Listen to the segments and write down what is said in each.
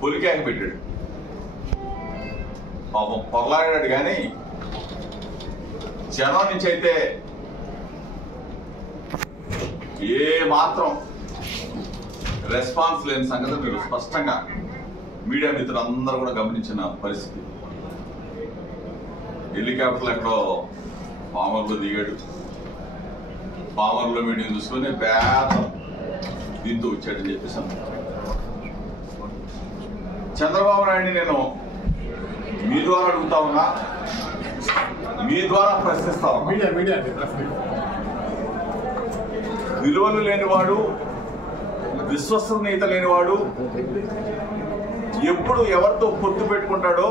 పొలికాక పెట్టాడు. పాపం పొరలాడాడు. కానీ జనం నుంచి అయితే ఏ మాత్రం రెస్పాన్స్ లేని సంగతి మీరు స్పష్టంగా మీడియా మిత్రులందరూ కూడా గమనించిన పరిస్థితి. హెలికాప్టర్లు ఎక్కడో పామర్లో దిగాడు. పామర్లో మీటింగ్ చూసుకొని పేద దీంతో వచ్చాడని చెప్పేసి చంద్రబాబు నాయుడిని నేను మీ ద్వారా అడుగుతా ఉన్నా, మీ ద్వారా ప్రశ్నిస్తా ఉన్నా. విలువలు లేనివాడు, విశ్వసనీయత లేనివాడు ఎప్పుడు ఎవరితో పొత్తు పెట్టుకుంటాడో,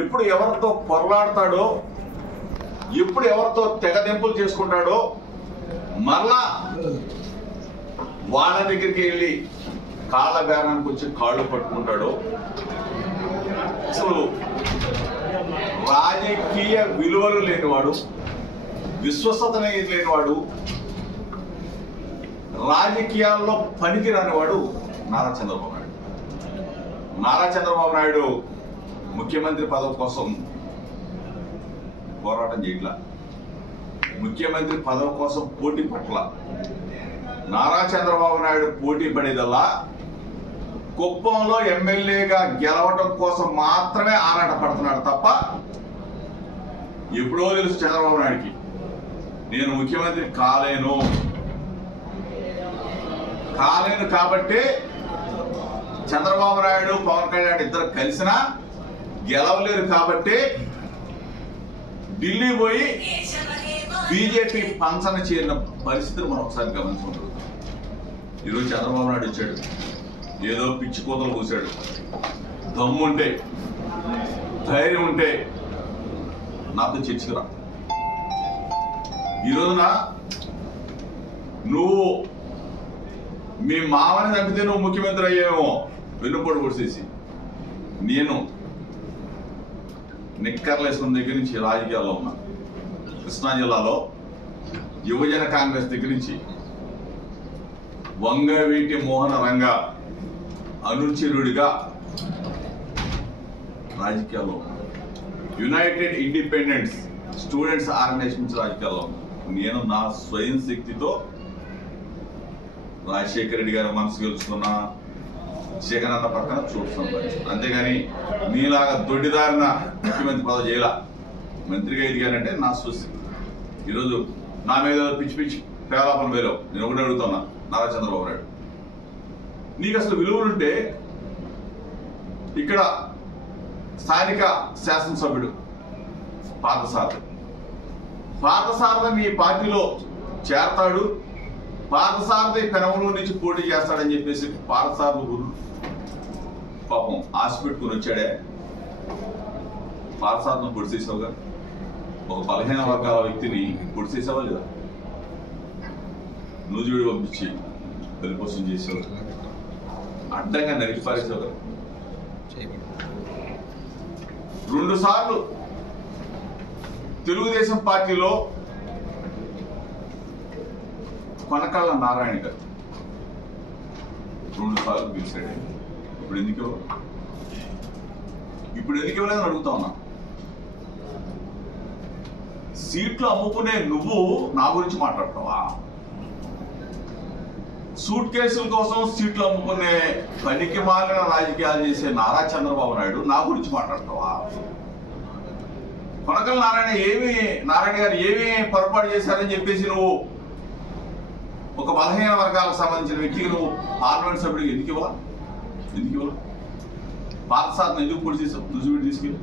ఎప్పుడు ఎవరితో పొరలాడతాడో, ఎప్పుడు ఎవరితో తెగదెంపులు చేసుకుంటాడో, మరలా వాళ్ళ దగ్గరికి వెళ్ళి కాళ్ళ బేరానికి వచ్చి కాళ్ళు పట్టుకుంటాడో, అసలు రాజకీయ విలువలు లేనివాడు, విశ్వసత లేనివాడు, రాజకీయాల్లో పనికిరానివాడు నారా చంద్రబాబు నాయుడు. నారా చంద్రబాబు నాయుడు ముఖ్యమంత్రి పదవి కోసం పోరాటం చేయట్లా, ముఖ్యమంత్రి పదవి కోసం పోటీ పట్ల. నారా చంద్రబాబు నాయుడు పోటీ పడేదల్లా కుప్పంలో ఎమ్మెల్యేగా గెలవటం కోసం మాత్రమే ఆరాట పడుతున్నాడు తప్ప, ఎప్పుడో తెలుసు చంద్రబాబు నాయుడికి నేను ముఖ్యమంత్రి కాలేను కాబట్టి చంద్రబాబు నాయుడు పవన్ కళ్యాణ్ ఇద్దరు కలిసినా గెలవలేరు కాబట్టి ఢిల్లీ పోయి బీజేపీ పంచన చేరిన పరిస్థితిని మనం ఒకసారి గమనించుకుంటాం. ఈరోజు చంద్రబాబు నాయుడు వచ్చాడు, ఏదో పిచ్చి కూతలు కూసాడు. దమ్ముంటే, ధైర్యం ఉంటే నాతో చర్చకు రా. ఈ రోజున నువ్వు మీ మామని చంపితే నువ్వు ముఖ్యమంత్రి అయ్యేమో వెన్నుపోటు కొట్టేసి, నేను నిక్కర్లేసుకున్న దగ్గర నుంచి రాజకీయాల్లో ఉన్నా. కృష్ణా జిల్లాలో యువజన కాంగ్రెస్ దగ్గర నుంచి వంగవీటి మోహన రంగ అనుచరుడిగా రాజకీయాల్లో ఉన్నా. యునైటెడ్ ఇండిపెండెంట్స్ స్టూడెంట్స్ ఆర్గనైజేషన్ నుంచి రాజకీయాల్లో ఉన్నా. నేను నా స్వయం శక్తితో రాజశేఖర రెడ్డి గారి మనసు గెలుచుకున్నా, జగన్ అన్న పక్కన చూస్తున్నాం. అంతేగాని నీలాగా దొడ్డిదారిన ముఖ్యమంత్రి పదవి చేయాల, మంత్రిగా ఎదిగానంటే నా స్వస్తి. ఈరోజు నా మీద పిచ్చి పిచ్చి పేలాపన వేరావు. నేను ఒకటి అడుగుతున్నా, నారా చంద్రబాబు నాయుడు, నీకు అసలు విలువలుంటే ఇక్కడ స్థానిక శాసనసభ్యుడు పార్థసారథి మీ పార్టీలో చేరతాడు, పార్థసారథి పెనమలూరు నుంచి పోటీ చేస్తాడని చెప్పేసి పార్థసారథి గురు పాపం ఆశ పెట్టుకుని వచ్చాడే. పార్థసారథిని పొడి చేసావుగా, ఒక బలహీన వర్గాల వ్యక్తిని పొడి చేసావా లేదా? నూజుడి పంపించి బలిపోసం చేసావు, అడ్డంగా నరికి పారేసావు కదా. 2 సార్లు తెలుగుదేశం పార్టీలో కొనకళ్ళ నారాయణ గారు 2 సార్లు పిలిచాడు. ఇప్పుడు ఎందుకు ఇవ్వలేదని అడుగుతా ఉన్నా. సీట్లు అమ్ముకునే నువ్వు నా గురించి మాట్లాడతావా? సూట్ కేసుల కోసం సీట్లు అమ్ముకునే పనికి మాలిన రాజకీయాలు చేసే నారా చంద్రబాబు నాయుడు నా గురించి మాట్లాడతావా? కొనకళ్ళ నారాయణ గారు ఏమి పొరపాటు చేశారని చెప్పేసి నువ్వు ఒక బలహీన వర్గాలకు సంబంధించిన వ్యక్తికి నువ్వు పార్లమెంట్ సభ్యుడికి ఎందుకు ఇవ్వాలి? పార్థసారథిని ఎందుకు పొడి చేసావు? రుజువుడు తీసుకెళ్ళి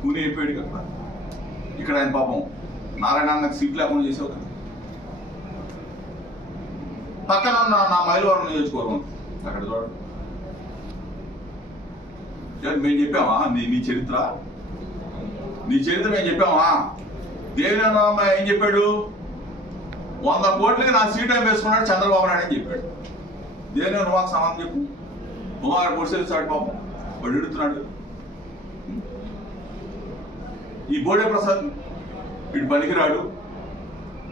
కూని అయిపోయాడు కదా. ఇక్కడ ఆయన పాపం నారాయణ సీట్ లేకుండా చేసావు కదా. పక్కన ఉన్న నా మైలవరం నియోజకవర్గం అక్కడ చూడండి, మేము చెప్పామా నీ చరిత్ర మేము చెప్పామా? దేవినారాయణ ఏం చెప్పాడు? 100 కోట్లకి నా సీట్ ఏం వేసుకున్నాడు చంద్రబాబు నాయుడు అని చెప్పాడు. దేని మాకు సమానం చెప్పు. కుమార్ పొడిసేస్తాడు పాపం, వాడు ఎడుతున్నాడు. ఈ బోడే ప్రసాద్ వీడు పనికిరాడు,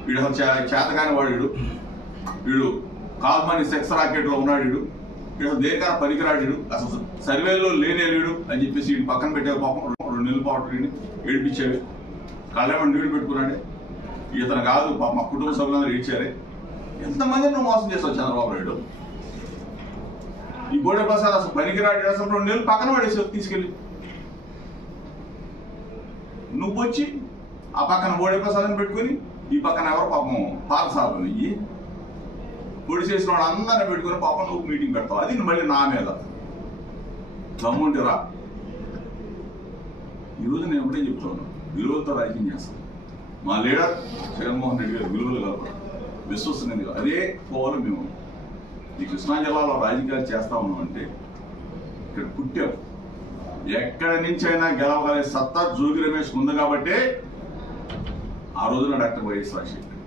వీడు చేతకాని వాడు, వీడు కాల్మని సెక్స్ రాకెట్ లో ఉన్నాడు, దేనికైనా పనికిరాడు, అసలు సర్వేలో లేనేలేడు అని చెప్పేసి వీడిని పక్కన పెట్టే పాపం 2 నెలల పాటు వీడిని ఏడిపించేవి. కళ్ళేమని నీళ్ళు పెట్టుకున్నాడే, ఇతను కాదు పాప మా కుటుంబ సభ్యులందరూ ఏడ్చారే. ఎంతమందిని నువ్వు మోసం చేస్తావు చంద్రబాబు నాయుడు? ఈ బోడే ప్రసాద్ అసలు పనికిరాడు, అసలు 2 నెలలు పక్కన పడేసి తీసుకెళ్ళి నువ్వు వచ్చి ఆ పక్కన బోడే ప్రసాదం పెట్టుకుని ఈ పక్కన ఎవరు పాపం పాలసాలు ఇవి పొడి చేసిన వాడు అందరిని పెట్టుకుని పాపం నువ్వు మీటింగ్ పెడతావు. అది మళ్ళీ నా మీద దమ్ముంటిరా. ఈరోజు నేను ఒకటే చెప్తాను, విలువలతో రాజకీయం చేస్తాను. మా లీడర్ జగన్మోహన్ రెడ్డి గారు విలువలు కాదు, విశ్వసనీయంగా అదే పోవాలి. మేము ఈ కృష్ణా జిల్లాలో రాజకీయాలు చేస్తా ఉన్నామంటే ఇక్కడ పుట్టావు, ఎక్కడి నుంచి అయినా గెలవగలిగే సత్తా జోగి రమేష్ ఉంది కాబట్టి ఆ రోజున డాక్టర్ వైఎస్ రాజశేఖర్